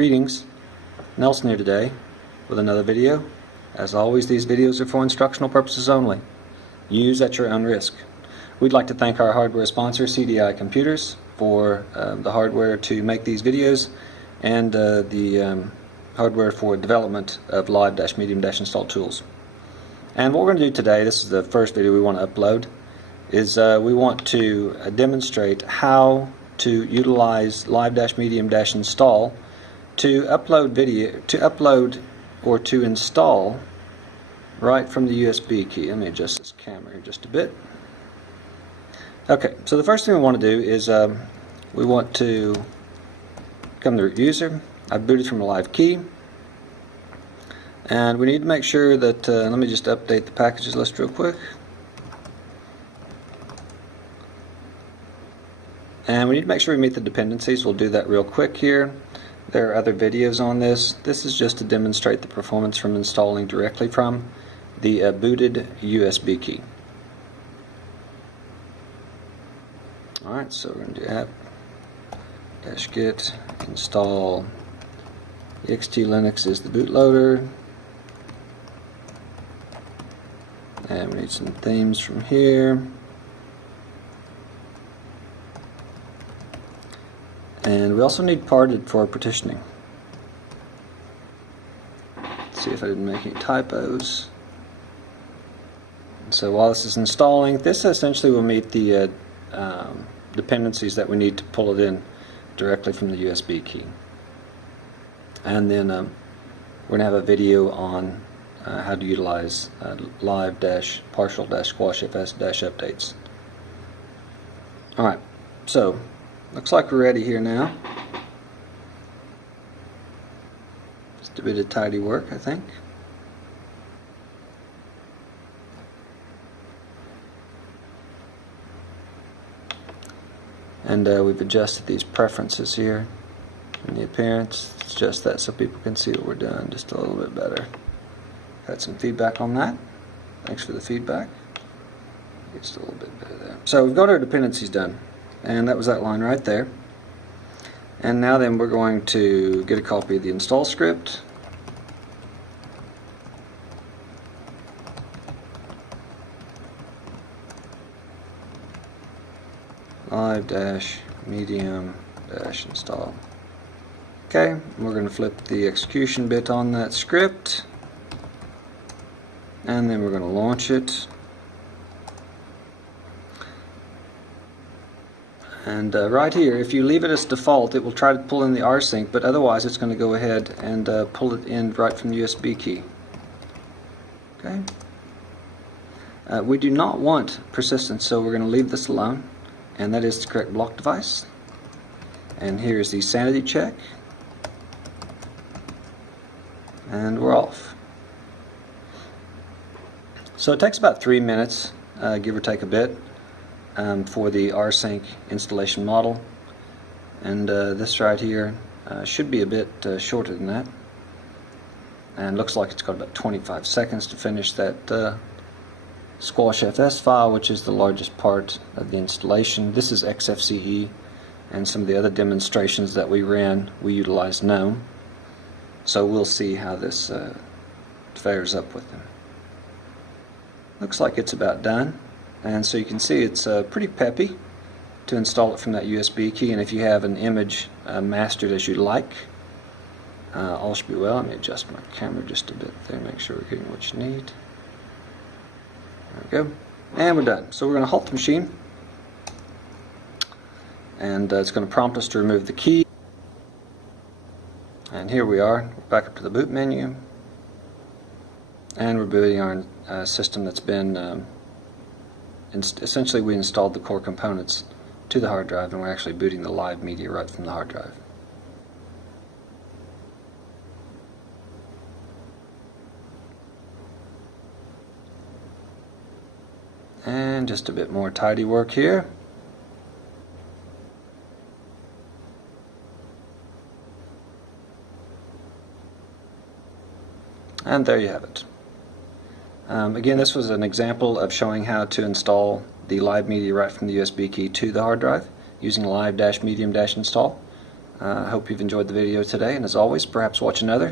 Greetings, Nelson here today with another video. As always, these videos are for instructional purposes only. Use at your own risk. We'd like to thank our hardware sponsor, CDI Computers, for the hardware to make these videos and the hardware for development of live-medium-install tools. And what we're going to do today, this is the first video we want to upload, is we want to demonstrate how to utilize live-medium-install to upload or to install right from the USB key. Let me adjust this camera here just a bit. Okay, so the first thing we want to do is we want to come to root user. I've booted from a live key, and we need to make sure that let me just update the packages list real quick. And we need to make sure we meet the dependencies. We'll do that real quick here. There are other videos on this. This is just to demonstrate the performance from installing directly from the booted USB key. Alright, so we're going to do app-get install ext Linux is the bootloader. And we need some themes from here. And we also need parted for partitioning. Let's see if I didn't make any typos. And so while this is installing, this essentially will meet the dependencies that we need to pull it in directly from the USB key. And then we're going to have a video on how to utilize live-partial-squashfs-updates. Alright, so looks like we're ready here now. Just a bit of tidy work, I think. And we've adjusted these preferences here in the appearance. Let's adjust that so people can see what we're doing just a little bit better. Had some feedback on that. Thanks for the feedback. Just a little bit better there. So we've got our dependencies done. And that was that line right there. And now then we're going to get a copy of the install script. Live-medium-install. Okay, we're going to flip the execution bit on that script. And then we're going to launch it. And right here, if you leave it as default, it will try to pull in the rsync, but otherwise it's going to go ahead and pull it in right from the USB key. Okay. We do not want persistence, so we're going to leave this alone, and that is the correct block device. And here's the sanity check, and we're off. So it takes about 3 minutes, give or take a bit, for the rsync installation model, and this right here should be a bit shorter than that, and looks like it's got about 25 seconds to finish that squashfs file, which is the largest part of the installation. This is xfce, and some of the other demonstrations that we ran we utilized GNOME, so we'll see how this fares up with them. Looks like it's about done. And so you can see it's pretty peppy to install it from that USB key, and if you have an image mastered as you like, all should be well. Let me adjust my camera just a bit there, make sure we're getting what you need. There we go. And we're done. So we're going to halt the machine, and it's going to prompt us to remove the key. And here we are. We're back up to the boot menu, and we're booting our system that's been essentially we installed the core components to the hard drive, and we're actually booting the live media right from the hard drive. And just a bit more tidy work here. And there you have it. Again, this was an example of showing how to install the live media right from the USB key to the hard drive using live-medium-install. I hope you've enjoyed the video today, and as always, perhaps watch another.